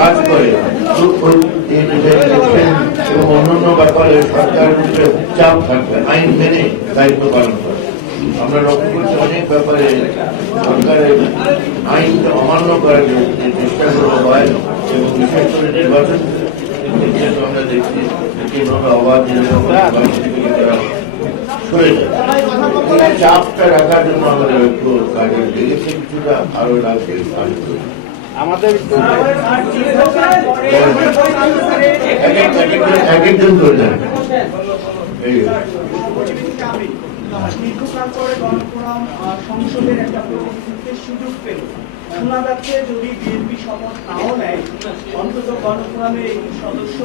কাজ করে এবং অন্যান্য ব্যাপারে সরকারের উপরে চাপ থাকবে, আইন মেনে দায়িত্ব পালন করে। আমরা লক্ষ্য করছি অনেক ব্যাপারে সরকারের আইনকে অমান্য করার যে চেষ্টাগুলো হয় এবং বিশেষ করে নির্বাচন আমরা দেখছি কিভাবে অবাধ সরে যায়। চাপটা রাখার জন্য আমাদের একটু কাজে লেগেছে, কিছুটা আরো লাগবে কাজ করে। আমাদের একজন করে দেন সংসদের একটা প্রতিনিধিত্বের সুযোগ পেল। শোনা যাচ্ছে যদি বিএনপি শপথ নাও নেয়, অন্তত গণফোরামের একটি সদস্য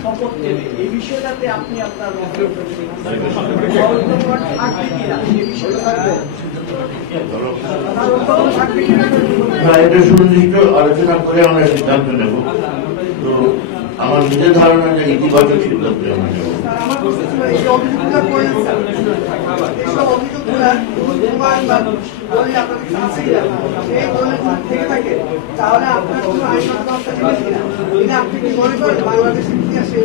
শপথ নেবে। এই বিষয়টাতে আপনি আপনার এটা সুনির্দিষ্ট আলোচনা করে আমরা সিদ্ধান্ত নেব। তো আমার নিজের ধারণা যে ইতিবাচক সিদ্ধান্ত আমরা নেব। তাহলে আপনার কোনো আইনগত ব্যবস্থা নেবেন কিনা? আপনি কি মনে করেন বাংলাদেশের ইতিহাসে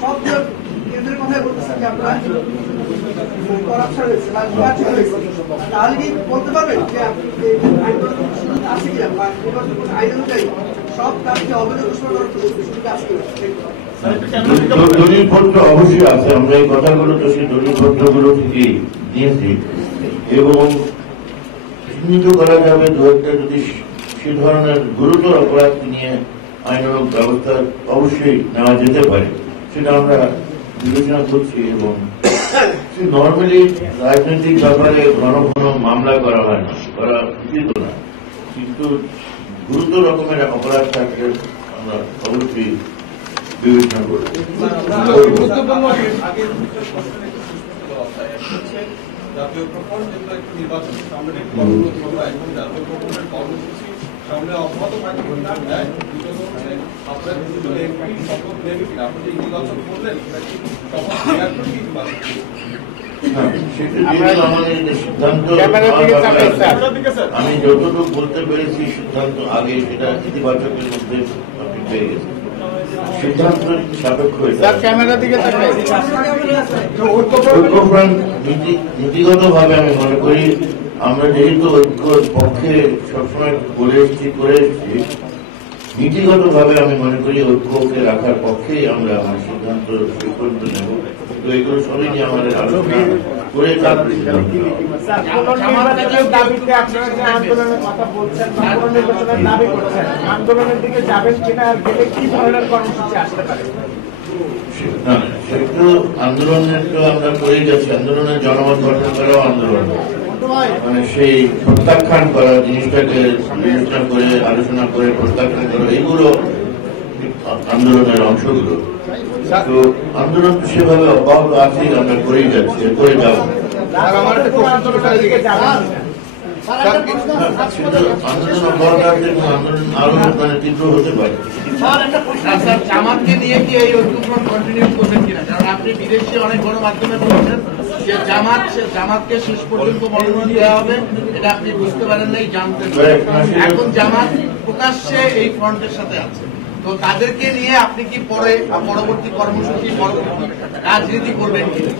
সব কেন্দ্রের কথাই বলতেছেন যে আপনারা করাপশন হয়েছে বা নির্বাচন হয়েছে, তাহলে কি বলতে পারবেন যে আইনগত সুযোগ আছে কিনা বা নির্বাচন আইন অনুযায়ী সব কাজকে অবৈধ ঘোষণা করার সুযোগ আছে কিনা? দলিলপত্র অবশ্যই আছে, আমরা এই কথাগুলো তো সেই দলিলপত্রগুলো থেকে দিয়েছি এবং চিহ্নিত করা যাবে দু একটা যদি সে ধরনের গুরুতর অপরাধ নিয়ে আইনানুগ ব্যবস্থা অবশ্যই নেওয়া যেতে পারে, সেটা আমরা বিবেচনা করছি। এবং নর্মালি রাজনৈতিক ব্যাপারে ঘন ঘন মামলা করা হয় না, করা উচিত না, কিন্তু গুরুতর রকমের অপরাধ থাকলে আমরা অবশ্যই বিবেচনা করি। জাতীয় প্রকল্প যেগুলো একটি নির্বাচন সামনে জাতীয় প্রকল্পের কর্মসূচি সামনে অব্যাহত থাকবে আপনার এমপি শপথ নেবে কিনা? আপনি যে নির্বাচন করলেন শপথ নেওয়ার পর কি নির্বাচন আমি যতটুকু বলতে পেরেছি সিদ্ধান্ত আগে সেটা ইতিবাচকের মধ্যে পেয়ে গেছে, সিদ্ধান্ত সাপেক্ষ নীতিগত ভাবে আমি মনে করি আমরা যেহেতু ঐক্যর পক্ষে সবসময় করে এসেছি নীতিগত ভাবে আমি মনে করি ঐক্যকে রাখার পক্ষেই আমরা আমার সিদ্ধান্ত সিদ্ধান্ত নেব। তো এগুলো সবই নিয়ে আমাদের আলোচনা করে আন্দোলনের দিকে যাবেন কিনা আর গেলে কি ধরনের কর্মসূচি আসতে পারে? সেটা আন্দোলনের তো আমরা করেই যাচ্ছি, আন্দোলনের জনমত গঠন করাও আন্দোলন, মানে সেই প্রত্যাখ্যান করা জিনিসটাকে বিবেচনা করে আলোচনা করে প্রত্যাখ্যান করা এগুলো আন্দোলনের অংশগুলো। তো আন্দোলন সেভাবে অব্যাহত আছে, আমরা করেই যাচ্ছি, করে যাব। আন্দোলন অব্যাহত আছে এবং আন্দোলন আরো মানে তীব্র হতে পারে। জামাতকে নিয়ে কি এই ঐক্যফ্রন্ট কন্টিনিউ করবেন কিনা? কারণ আপনি বিদেশে অনেক গণমাধ্যমে বলছেন যে জামাতকে শেষ পর্যন্ত মনোনয়ন দেওয়া হবে, এটা আপনি বুঝতে পারেন নাই, জানতেন। এখন জামাত প্রকাশ্যে এই ফ্রন্টের সাথে আছে, তো তাদেরকে নিয়ে আপনি কি পরে পরবর্তী কর্মসূচি রাজনীতি করবেন কিনা?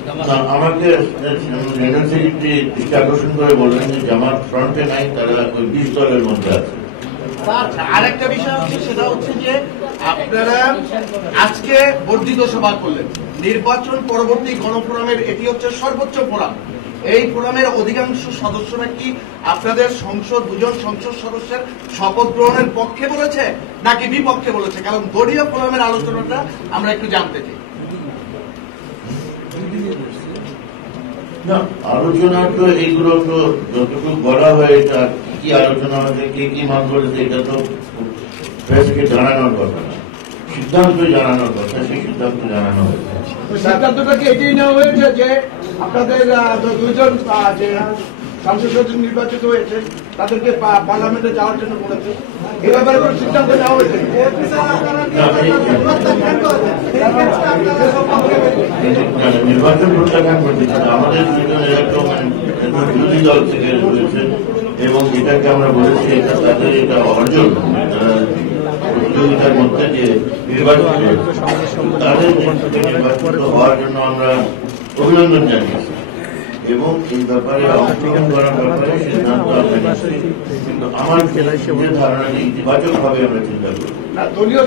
আমাকে দৃষ্টি আকর্ষণ করে বললেন যে জামাত ফ্রন্টে নাই, তারা ওই 20 দলের মধ্যে আছে। আরেকটা বিষয় হচ্ছে, সেটা হচ্ছে যে আপনারা আজকে বর্ধিত সভা করলেন, নির্বাচন পরবর্তী গণফোরামের এটি হচ্ছে সর্বোচ্চ ফোরাম। এই ফোরামের অধিকাংশ সদস্যরা কি আপনাদের দুজন সংসদ সদস্যের শপথ গ্রহণের পক্ষে বলেছে নাকি বিপক্ষে বলেছে? কারণ দলীয় ফোরামের আলোচনাটা আমরা একটু জানতে চাই। না, আলোচনা তো এইগুলো তো যতটুকু বলা হয়, এটা কি আলোচনা হয়েছে, কে কি মান করেছে, এটা তো প্রেসকে জানানোর কথা না, সিদ্ধান্ত জানানোর কথা, সেই সিদ্ধান্ত জানানো হয়েছে। সিদ্ধান্তটা কি এটাই নেওয়া হয়েছে যে আপনাদের দুইজন যে সংসদ সদস্য নির্বাচিত হয়েছে তাদেরকে পার্লামেন্টে যাওয়ার জন্য বলেছে, এই ব্যাপারে কোনো সিদ্ধান্ত নেওয়া হয়েছে? নির্বাচন প্রত্যাখ্যান করতে আমাদের দুজন এরকম বিরোধী দল থেকে রয়েছে এবং এটাকে আমরা বলেছি এটা তাদের এটা অর্জন, প্রতিযোগিতার মধ্যে যে নির্বাচিত তাদের নির্বাচিত হওয়ার জন্য আমরা অভিনন্দন জানিয়েছি এবং এই ব্যাপারে অংশগ্রহণ করার ব্যাপারে সিদ্ধান্ত আমরা নিচ্ছি। কিন্তু আমার যে ধারণা যে ইতিবাচক ভাবে আমরা চিন্তা করি দলীয়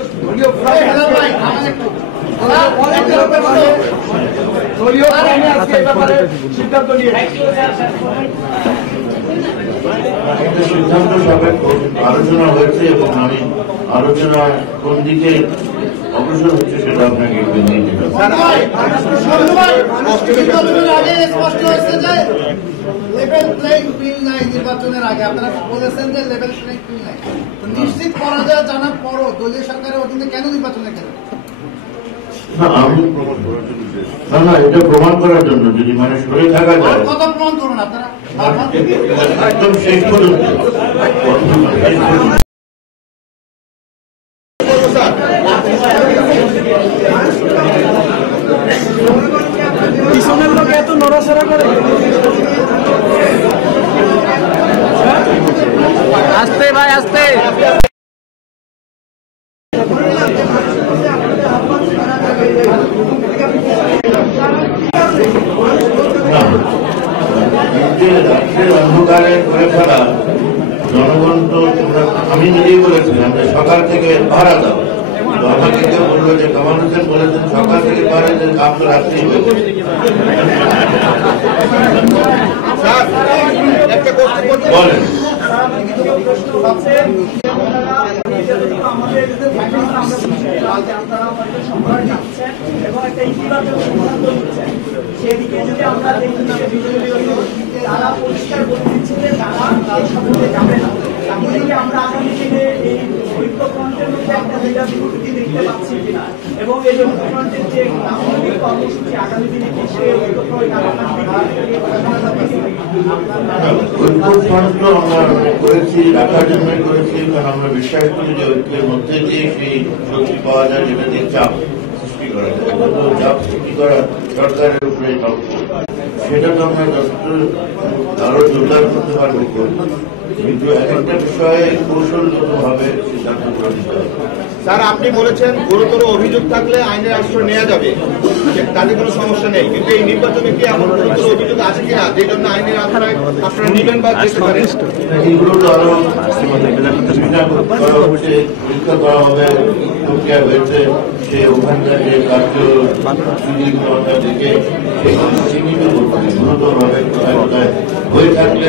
সিদ্ধান্ত নিয়েছে একটা সিদ্ধান্ত সাপেক্ষ আলোচনা হয়েছে এবং আমি আলোচনা কোন দিকে অগ্রসর হচ্ছে সেটা আপনাকে একটু নিয়ে যেতে হবে। লেভেল প্লেইং ফিল্ড নাই নির্বাচনের আগে আপনারা বলেছেন যে লেভেল প্লেইং ফিল্ড নাই নিশ্চিত পরাজয় জানার পরও দলীয় সরকারের অধীনে কেন নির্বাচনে গেল? না এটা প্রমাণ করার জন্য যদি মানে সরে থাকা যায় কত প্রমাণ করুন আপনারা একদম শেষ পর্যন্ত পিছনের লোক এত নড়াচড়া করে আস্তে ভাই আস্তে রাত্রের অন্ধকারে করে ফেলা জনগণ তো আমি নিজেই বলেছিলাম যে সকাল থেকে পাহারা দাও তো আমাকে কেউ বললো যে কামাল হোসেন বলেছেন সকাল থেকে পাহারা যে কাম তো রাত্রেই হয়েছে। বলেন এবং একটা ইতিবাচক সিদ্ধান্ত নিচ্ছেন সেদিকে যদি আমরা দেখি তারা পরিষ্কার বলে দিচ্ছে যে তারা সম্পর্কে যাবে না তাহলে কি আমরা আগামী দিনে এই ঐক্যফ্রন্টের মধ্যে একটা জায়গা বিভক্তি দেখতে পাচ্ছি কিনা এবং এই ঐক্যফ্রন্টের যে রাজনৈতিক কর্মসূচি আগামী দিনে কি সে ঐক্যফ্রন্ট ঐক্যফ্রন্ট আমরা করেছি রাখার জন্য করেছি কারণ আমরা বিশ্বাস করি যে ঐক্যের মধ্যে দিয়ে সেই শক্তি পাওয়া যায় যেটা দিয়ে চাপ সৃষ্টি করা যায় চাপ সৃষ্টি করা সরকারের উপরে সেটা তো আমরা যতটুকু আরো জোরদার করতে পারবো কিন্তু এক একটা বিষয়ে কৌশলগত ভাবে সিদ্ধান্ত করে দিতে হবে। স্যার আপনি বলেছেন গুরুতর অভিযোগ থাকলে আইনের আশ্রয় নেওয়া যাবে তাতে কোনো সমস্যা নেই কিন্তু এই নির্বাচনে কি এমন গুরুতর অভিযোগ আছে কিনা যে জন্য আইনের আশ্রয় আপনারা নেবেন বা যেতে পারেন? এইগুলো তো আরো করা হচ্ছে পরীক্ষা করা হবে প্রক্রিয়া হয়েছে সে ওখানকার যে কার্যগুলো আমরা দেখে সেগুলো চিহ্নিত করতে হবে গুরুতর ভাবে কোথায় কোথায় হয়ে থাকলে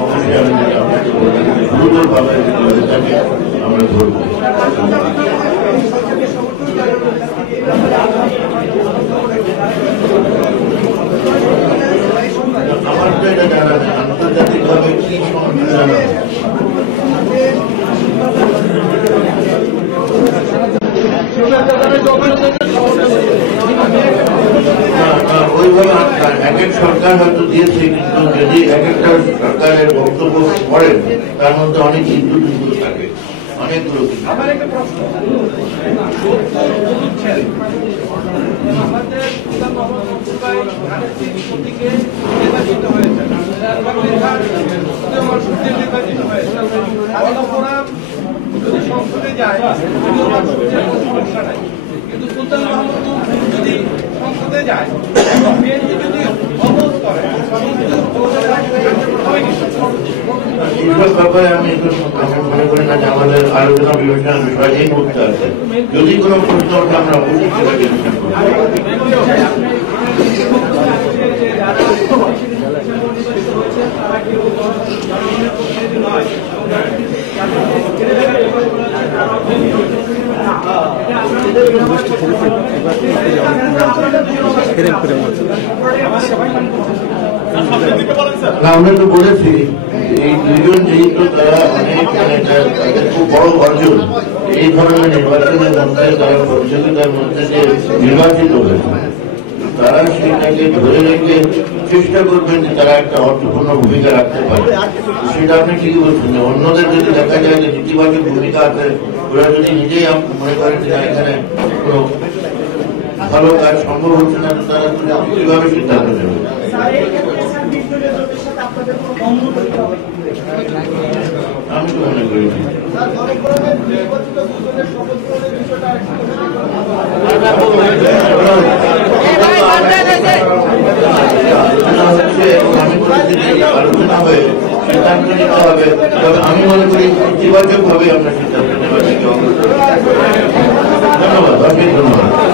অবশ্যই আমি আপনাকে বলবেন গুরুতর ভাবে যদি হয়ে থাকে আমরা ধরবো। আমার তো এটা জানা নেই আন্তর্জাতিক ভাবে কি সমস্যা জানা ওইভাবে এক এক সরকার হয়তো দিয়েছে কিন্তু যদি এক একটা সরকারের বক্তব্য পড়েন তার মধ্যে অনেক কিন্তু থাকে অনেকগুলো আমার একটা প্রশ্ন আমাদের নির্বাচিত হয়েছে নির্বাচিত হয়েছে যদি সংসদে যায় সমস্যা নাই কিন্তু সুলতান মাহমুদ যদি সংসদে যায় এবং বিএনপি যদি অপোজ করে এইসব ব্যাপারে আমি মনে করি না যে আমাদের আলোচনা বিবেচনার বিষয় এই মুহূর্তে আছে যদি কোনো প্রশ্ন ওঠে আমরা অবশ্যই সেটা বিবেচনা করব। না আমরা তো বলেছি এই দুজন যেহেতু তারা অনেক মানে তাদের খুব বড় অর্জন এই ধরনের নির্বাচনের মধ্যে তারা প্রতিযোগিতার মধ্যে যে নির্বাচিত হয়েছে তারা সেটাকে ধরে রেখে চেষ্টা করবেন যে তারা একটা অর্থপূর্ণ ভূমিকা রাখতে পারে সেটা আপনি ঠিকই বলছেন যে অন্যদের যদি দেখা যায় যে নীতিবাচক ভূমিকা আছে ওরা যদি নিজেই মনে করেন যে এখানে কোনো ভালো কাজ সম্ভব হচ্ছে না তো তারা কিভাবে সিদ্ধান্ত নেবে আমি তো মনে করি না। আলোচনা হয়ে সিদ্ধান্ত নিতে হবে, তবে আমি মনে করি ইতিবাচক ভাবে আমরা সিদ্ধান্ত নেওয়ার দিকে অগ্রসর। ধন্যবাদ, অশেষ ধন্যবাদ।